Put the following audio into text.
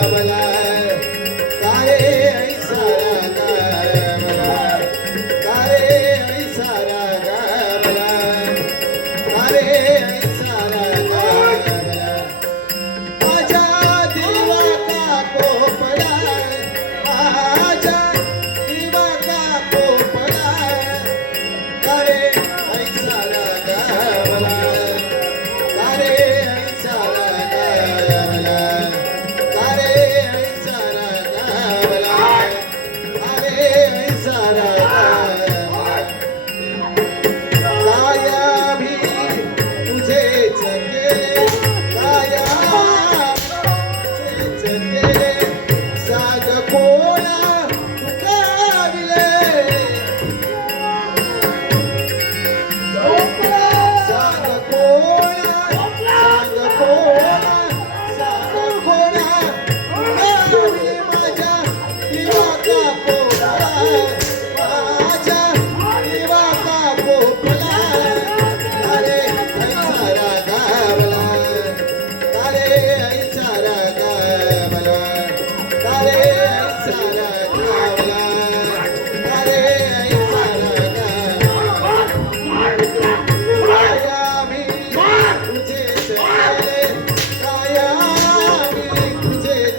Bala போனா